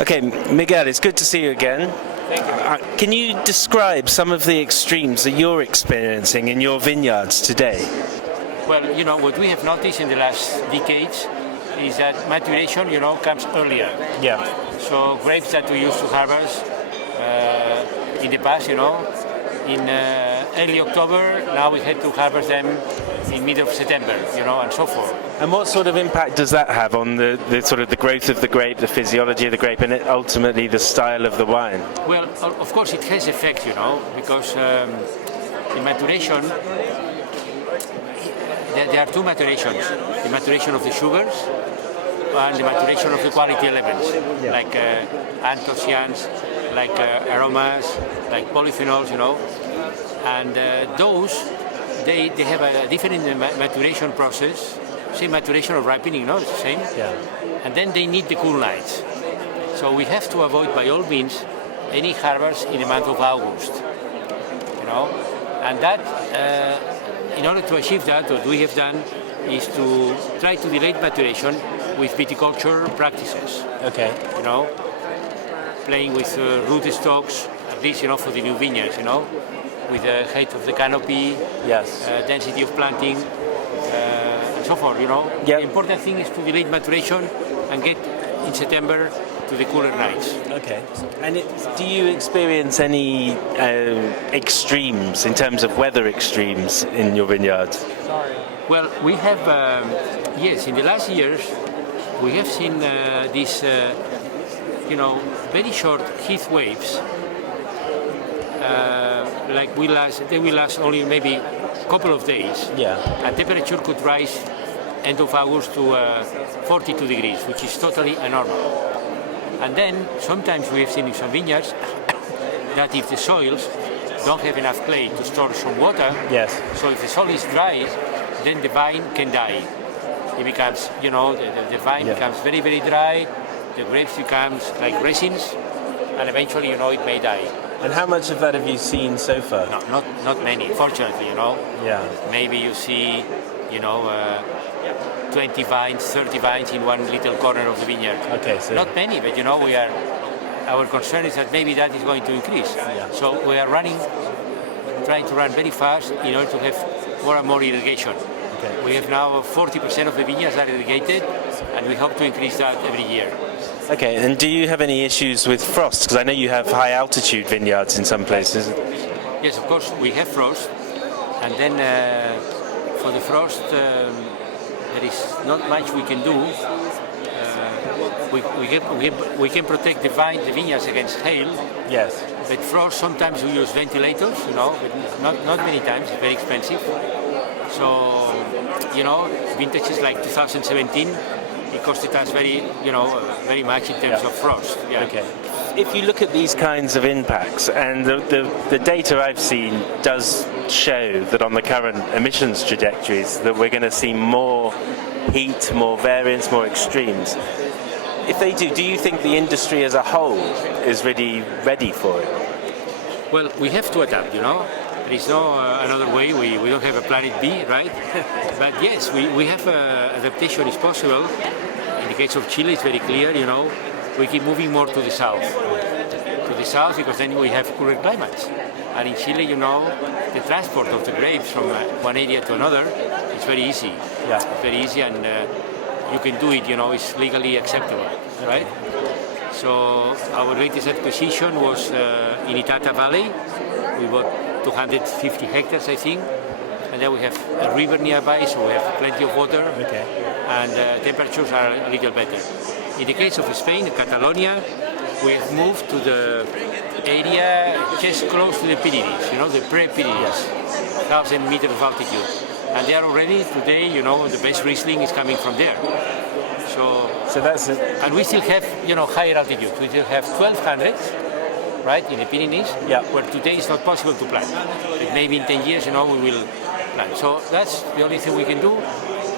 Okay, Miguel, it's good to see you again. Thank you. Can you describe some of the extremes that you're experiencing in your vineyards today? Well, what we have noticed in the last decades is that maturation, comes earlier. Yeah. So grapes that we used to harvest in the past, in early October, now we had to harvest them in mid of September, and so forth. And what sort of impact does that have on the sort of the growth of the grape, the physiology of the grape, and ultimately the style of the wine? Well, of course it has effect, because in maturation, there are two maturations. The maturation of the sugars and the maturation of the quality elements, like anthocyans, like aromas, like polyphenols, And those, they have a different maturation process. Same maturation of ripening, it's the same. Yeah. And then they need the cool nights. So we have to avoid, by all means, any harvest in the month of August. And that, in order to achieve that, what we have done is to try to delay maturation with viticulture practices. Okay. Playing with root stocks, at least, for the new vineyards, with the height of the canopy, yes, density of planting, and so forth, Yep. The important thing is to delay maturation and get in September to the cooler nights. Okay. And do you experience any extremes in terms of weather extremes in your vineyards? Well, we have, yes, in the last years, we have seen these, very short heat waves. They will last only maybe a couple of days. Yeah. And temperature could rise end of August to 42 degrees, which is totally abnormal. And then sometimes we have seen in some vineyards that if the soils don't have enough clay to store some water, yes, so if the soil is dry, then the vine can die. It becomes, the vine becomes very, very dry, the grapes becomes like resins, and eventually, it may die. And how much of that have you seen so far? No, not many, fortunately, Yeah. Maybe you see, 20 vines, 30 vines in one little corner of the vineyard. Okay, so not many, but our concern is that maybe that is going to increase. Yeah. So we are trying to run very fast in order to have more and more irrigation. Okay. We have now 40% of the vineyards are irrigated, and we hope to increase that every year. Okay, and do you have any issues with frost? Because I know you have high altitude vineyards in some places. Yes, of course, we have frost, and then for the frost, there is not much we can do. We can protect the vineyards against hail. Yes. But frost, sometimes we use ventilators, but not many times. It's very expensive. So, vintages like 2017, it costed us very much in terms of frost. Yeah. Okay. If you look at these kinds of impacts, and the data I've seen does show that on the current emissions trajectories that we're going to see more heat, more variance, more extremes. If they do you think the industry as a whole is really ready for it? Well, we have to adapt, There is no another way. We don't have a planet B, right? But yes, we have adaptation is possible. In the case of Chile, it's very clear, we keep moving more to the south. To the south, because then we have cooler climates. And in Chile, the transport of the grapes from one area to another is very easy. Yeah. It's very easy, and you can do it, it's legally acceptable, right? So our latest acquisition was in Itata Valley. We bought 250 hectares, I think. And then we have a river nearby, so we have plenty of water. Okay. And temperatures are a little better. In the case of Spain, Catalonia, we have moved to the area just close to the Pyrenees, the pre-Pyrenees, 1,000 meters of altitude. And they are already today, the best Riesling is coming from there. So that's it. And we still have, higher altitude. We still have 1,200, right, in the Pyrenees, where today it's not possible to plant. But maybe in 10 years, we will plant. So that's the only thing we can do,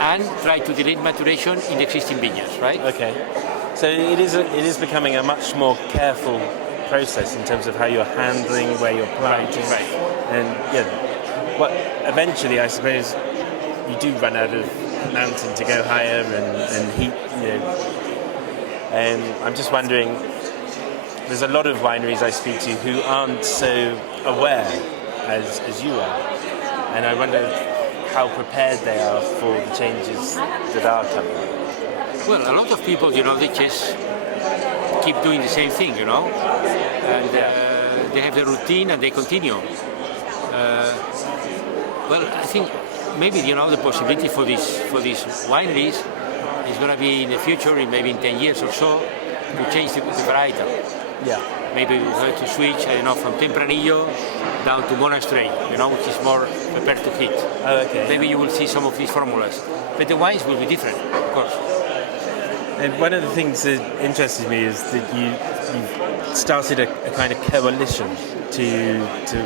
and try to delay maturation in the existing vineyards, right? Okay. So it is becoming a much more careful process in terms of how you're handling, where you're planting. Right. And eventually, I suppose, you do run out of mountain to go higher and heat, And I'm just wondering, there's a lot of wineries I speak to who aren't so aware as you are, and I wonder how prepared they are for the changes that are coming. Well, a lot of people, they just keep doing the same thing, and they have the routine and they continue. Well, I think maybe the possibility for these wineries is going to be in the future, maybe in 10 years or so, to change the varietal. Yeah. Maybe we have to switch, from Tempranillo down to Monastery, which is more prepared to heat. Oh, okay. Maybe you will see some of these formulas, but the wines will be different, of course. And one of the things that interested me is that you've started a kind of coalition to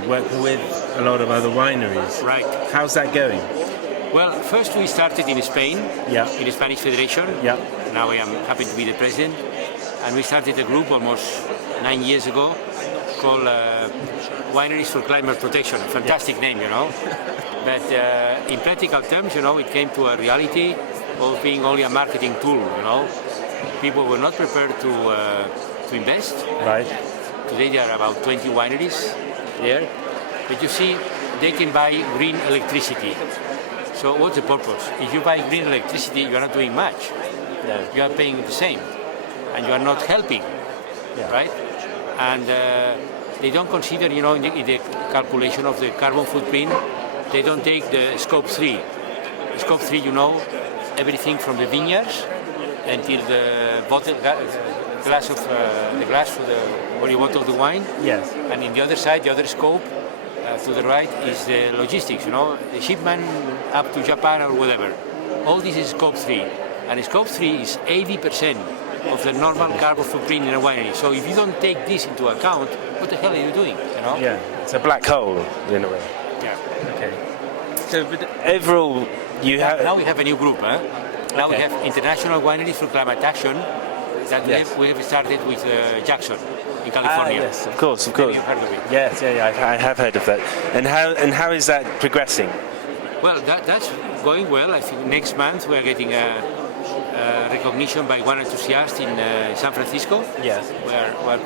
work with a lot of other wineries. Right. How's that going? Well, first we started in Spain, Yeah. in the Spanish Federation. Yeah. Now I am happy to be the president. And we started a group almost 9 years ago called Wineries for Climate Protection. Fantastic name, But in practical terms, it came to a reality of being only a marketing tool, People were not prepared to invest. Right. Today there are about 20 wineries there. But you see, they can buy green electricity. So what's the purpose? If you buy green electricity, you are not doing much. No. You are paying the same, and you are not helping, right? And they don't consider, in the calculation of the carbon footprint, they don't take the scope 3. Scope 3, everything from the vineyards until the glass where you bottle the wine. Yes. And in the other side, the other scope to the right is the logistics, the shipment up to Japan or whatever. All this is scope 3. And scope 3 is 80% of the normal carbon footprint in a winery. So if you don't take this into account, what the hell are you doing? Yeah, it's a black hole in a way. Yeah. Okay. So, but overall, you have... Now we have a new group, Now we Okay. have International Wineries for Climate Action that we have started with Jackson in California. Yes, of course. Maybe you've heard of it. Yes, I have heard of that. And how is that progressing? Well, that's going well. I think next month we are getting a recognition by one enthusiast in San Francisco. Yes. Where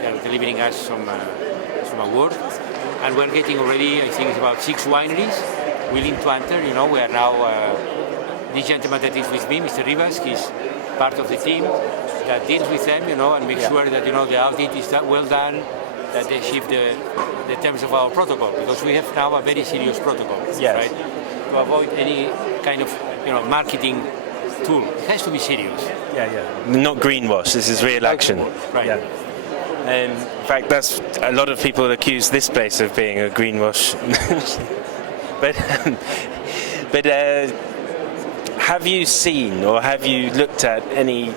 they are delivering us some award, and we're getting already, I think it's about 6 wineries willing to enter. We are now this gentleman that is with me, Mr. Rivas, he's part of the team that deals with them, and make sure that the audit is well done, that they achieve the terms of our protocol, because we have now a very serious protocol, right? To avoid any kind of marketing tool. It has to be serious. Yeah. Not greenwash. This is real action. Right. Yeah. In fact, that's a lot of people accuse this place of being a greenwash. but have you seen or have you looked at any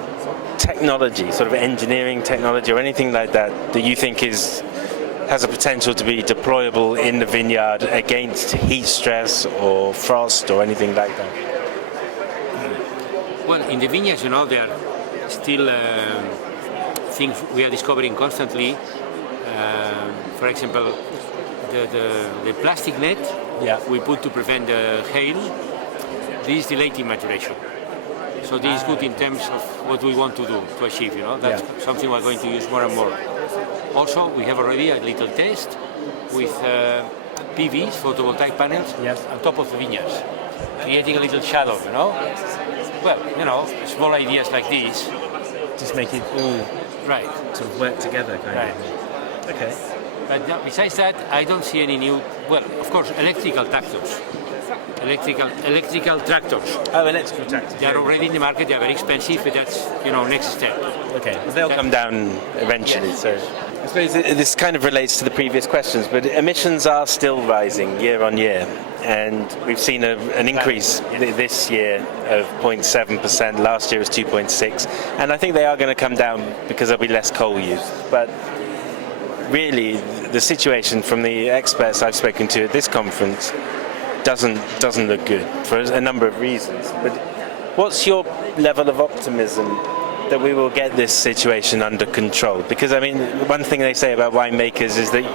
technology, sort of engineering technology or anything like that you think has a potential to be deployable in the vineyard against heat stress or frost or anything like that? Well, in the vineyards, there are still things we are discovering constantly. For example, the plastic net we put to prevent the hail, this is delayed in maturation. So this is good in terms of what we want to do, to achieve, That's something we're going to use more and more. Also, we have already a little test with PVs, photovoltaic panels, on top of the vineyards, creating a little shadow, Well, small ideas like this. Just make it all right. sort of work together, kind of. Okay. But besides that, I don't see any new. Well, of course, electrical tractors. Electrical tractors. Oh, electrical tractors. They are already in the market. They are very expensive, but that's next step. Okay, but they'll come down eventually. Yes. So I suppose this kind of relates to the previous questions, but emissions are still rising year on year, and we've seen an increase this year of 0.7%. Last year was 2.6%, and I think they are going to come down because there'll be less coal use. But really, the situation from the experts I've spoken to at this conference doesn't look good for a number of reasons. But what's your level of optimism that we will get this situation under control? Because I mean, one thing they say about winemakers is that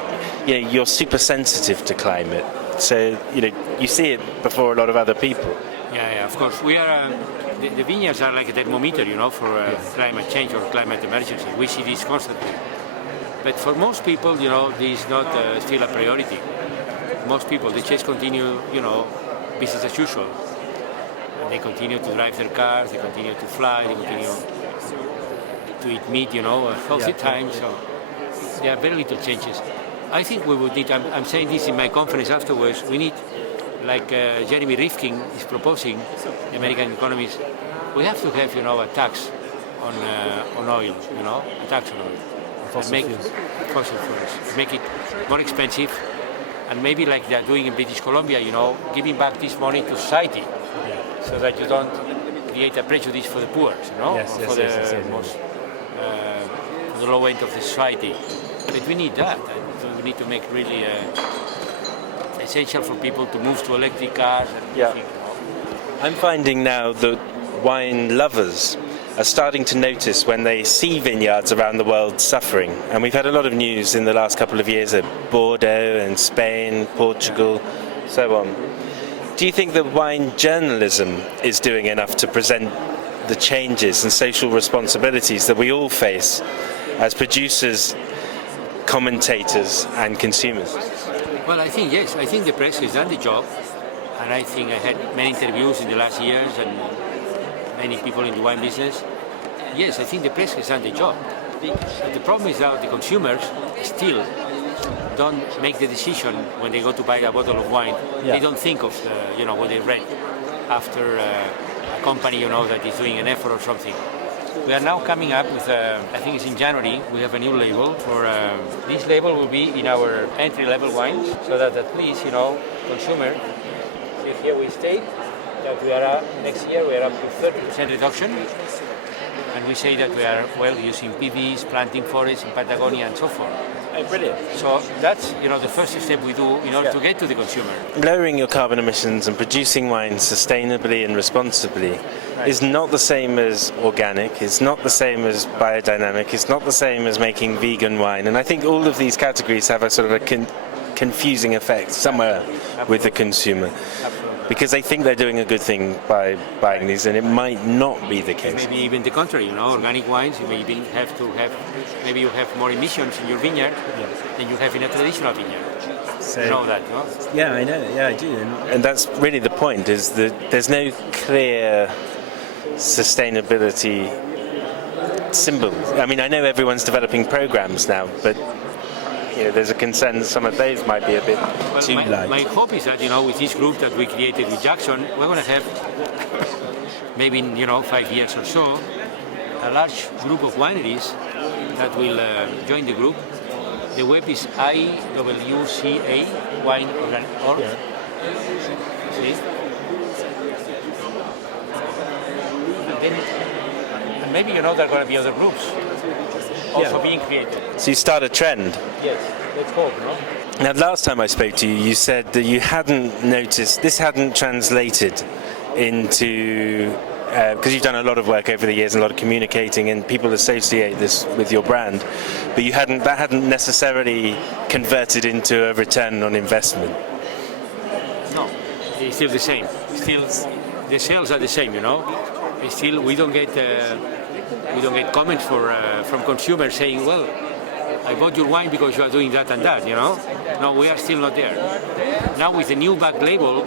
you're super sensitive to climate, so you see it before a lot of other people. Yeah, of course. We are the vineyards are like a thermometer, for climate change or climate emergency. We see this constantly. But for most people, this is not still a priority. Most people, they just continue, business as usual. And they continue to drive their cars, they continue to fly, they continue to eat meat, all the time. So there are very little changes. I think we would need, I'm saying this in my conference afterwards, we need, like Jeremy Rifkin is proposing, the American economists, we have to have, a tax on oil, a tax on oil. Fossil fuels. Make it more expensive, and maybe like they're doing in British Columbia, giving back this money to society, so that you don't create a prejudice for the poor, for the low end of the society. But we need that. We need to make really essential for people to move to electric cars. I'm finding now that wine lovers are starting to notice when they see vineyards around the world suffering. And we've had a lot of news in the last couple of years of Bordeaux and Spain, Portugal, so on. Do you think that wine journalism is doing enough to present the changes and social responsibilities that we all face as producers, commentators and consumers? Well, I think yes. I think the press has done the job. And I think I had many interviews in the last years and many people in the wine business. Yes, I think the press has done the job. But the problem is that the consumers still don't make the decision when they go to buy a bottle of wine. They don't think of what they read after a company that is doing an effort or something. We are now coming up with, I think it's in January, we have a new label. This label will be in our entry-level wines, so that at least, consumer, see here we state that we are next year we are up to 30% reduction, and we say that we are using PVs, planting forests in Patagonia and so forth. Oh, brilliant. So that's the first step we do in order to get to the consumer. Lowering your carbon emissions and producing wine sustainably and responsibly is not the same as organic, it's not the same as biodynamic, it's not the same as making vegan wine. And I think all of these categories have a sort of a confusing effect somewhere with the consumer. Because they think they're doing a good thing by buying these, and it might not be the case. Maybe even the contrary, organic wines, you maybe maybe you have more emissions in your vineyard than you have in a traditional vineyard. So, you know that, no? Yeah, I know. Yeah, I do. And that's really the point, is that there's no clear sustainability symbol. I mean, I know everyone's developing programs now, but there's a concern that some of those might be a bit too light. My hope is that, with this group that we created with Jackson, we're going to have, maybe in, 5 years or so, a large group of wineries that will join the group. The web is IWCA, wine.org. See? And maybe, there are going to be other groups also being created. So you start a trend? Yes, let's hope, no? Now, last time I spoke to you, you said that you hadn't noticed, this hadn't translated into, because you've done a lot of work over the years and a lot of communicating, and people associate this with your brand, but that hadn't necessarily converted into a return on investment. No, it's still the same. Still, the sales are the same, Still, we don't get comments from consumers saying, well, I bought your wine because you are doing that and that, No, we are still not there. Now with the new back label,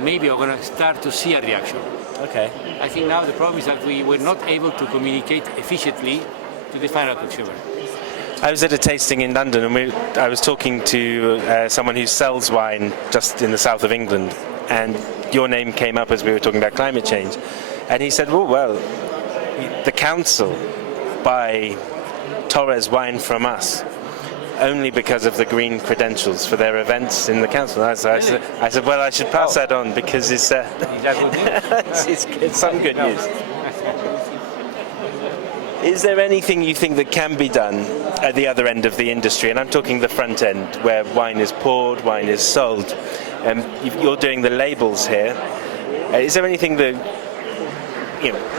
maybe we're going to start to see a reaction. Okay. I think now the problem is that we were not able to communicate efficiently to the final consumer. I was at a tasting in London, and I was talking to someone who sells wine just in the south of England, and your name came up as we were talking about climate change. And he said, well, the council buy Torres wine from us only because of the green credentials for their events in the council. I said, well, I should pass that on, because it's, Is that good news? it's some good news. Is there anything you think that can be done at the other end of the industry? And I'm talking the front end, where wine is poured, wine is sold. You're doing the labels here. Is there anything that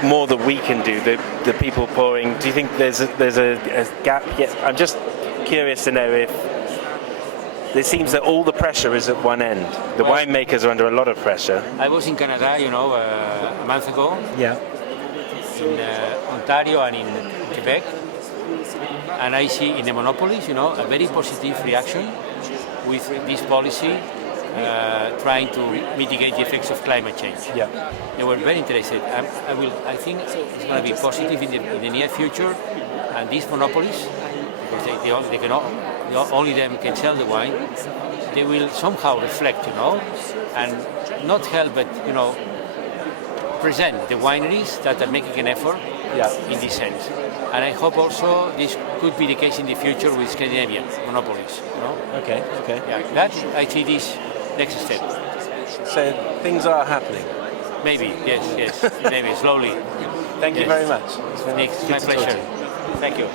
more that we can do, the people pouring? Do you think there's a gap yet? I'm just curious to know if it seems that all the pressure is at one end. The winemakers are under a lot of pressure. I was in Canada, a month ago. Yeah. In Ontario and in Quebec, And I see in the monopolies, a very positive reaction with this policy trying to mitigate the effects of climate change. Yeah. They were very interested. I think it's going to be positive in the near future. And these monopolies, because they cannot, only them can sell the wine, they will somehow reflect, and not help but, present the wineries that are making an effort in this sense. And I hope also this could be the case in the future with Scandinavian monopolies. Okay. Yeah, that I see this next step. So things are happening. Maybe, yes, maybe slowly. Thank you very much. It's my pleasure. Thank you.